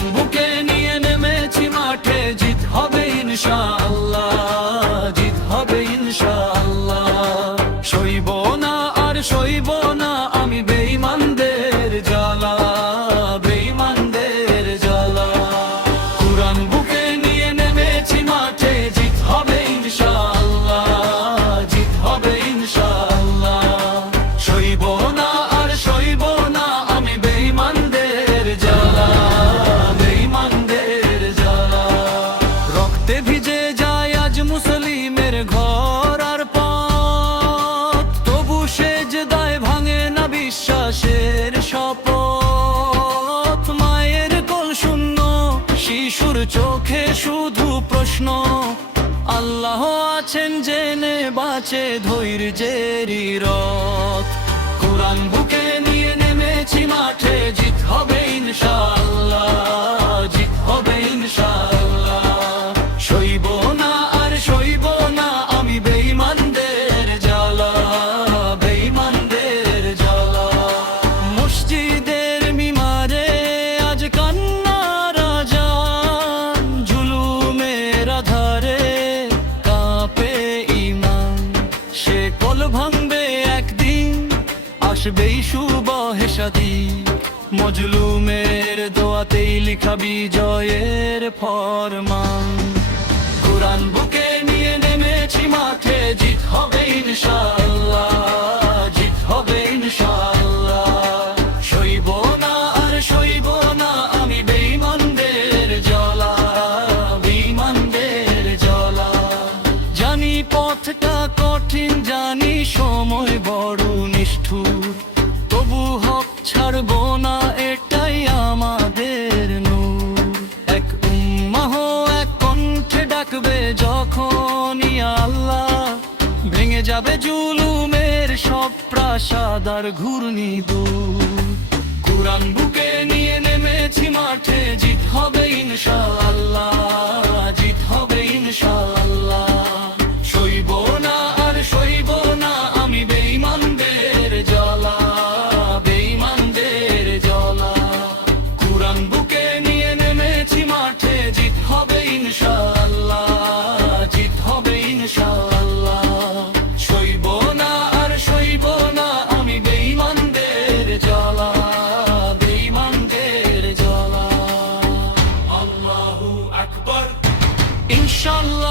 কোরআন বুকে নিয়ে নেমেছি মাঠে, জিত হবে ইনশাআল্লাহ, জিত হবে ইনশাআল্লাহ। সইব না আর সইব না আমি বেঈমানদের জ্বালা, বেঈমানদের জ্বালা। কোরআন বুকে নিয়ে নেমেছি মাঠে, জিত হবে ইনশাআল্লাহ, জিত হবে ইনশাআল্লাহ। সইব না আর সইব না আমি বেঈমানদের জ্বালা, বেঈমানদের জ্বালা। রক্তে ভিজে যায় আজ মুসলিমের ঘর আর পথ, তবু সেজদায় ভাঙে না বিশ্বাসের শপথ। মায়ের কোল শূন্য, শিশুর চোখে শুধু প্রশ্ন, আল্লাহ আছেন জেনে বাঁচে ধৈর্যেরই রথ। কোরআন বুকে নিয়ে নেমেছি মাঠে, জিত হবে ইনশাআল্লাহ, জিত হবে ইনশাআল্লাহ। সইব না আর সইব না আমি বেঈমানদের জ্বালা, বেঈমানদের জ্বালা। মসজিদের মিনারে আজ কান্নার আযান, জুলুমের আধারে কাঁপে ঈমান। সে কল ভাঙবে একদিন, আসবেই সুবহে শাদিক। মজলুমের দোয়াতেই লিখা বিজয়ের ফরমান। কোরআন বুকে নিয়ে নেমেছি মাঠে, জিত হবে ইনশাআল্লাহ, জিত হবে ইনশাআল্লাহ। সইব না আর সইব না আমি বেঈমানদের জ্বালা, বেঈমানদের জ্বালা। জানি পথটা কঠিন, জানি সময় বড় নিষ্ঠুর, তবু হক ছাড়ব না এটাই আমাদের নূর। এক উম্মাহ এক কণ্ঠে ডাকবে যখনই আল্লাহ, ভেঙে যাবে জুলুমের সব প্রাসাদ আর ঘূর্ণি দূর। কোরআন বুকে নিয়ে নেমেছি মাঠে, জিত হবে ইনশাআল্লাহ, জিত হবে ইনশাআল্লাহ। সইব না আর সইব না আমি বেঈমানদের জ্বালা, বেঈমানদের জ্বালা। কোরআন বুকে নিয়ে নেমেছি মাঠে, জিত হবে ইনশাআল্লাহ, জিত হবে ইনশাআল্লাহ। সইব না আর সইব না আমি বেঈমানদের জ্বালা, বেঈমানদের জ্বালা। আল্লাহু আকবার। ইনশাআল্লাহ।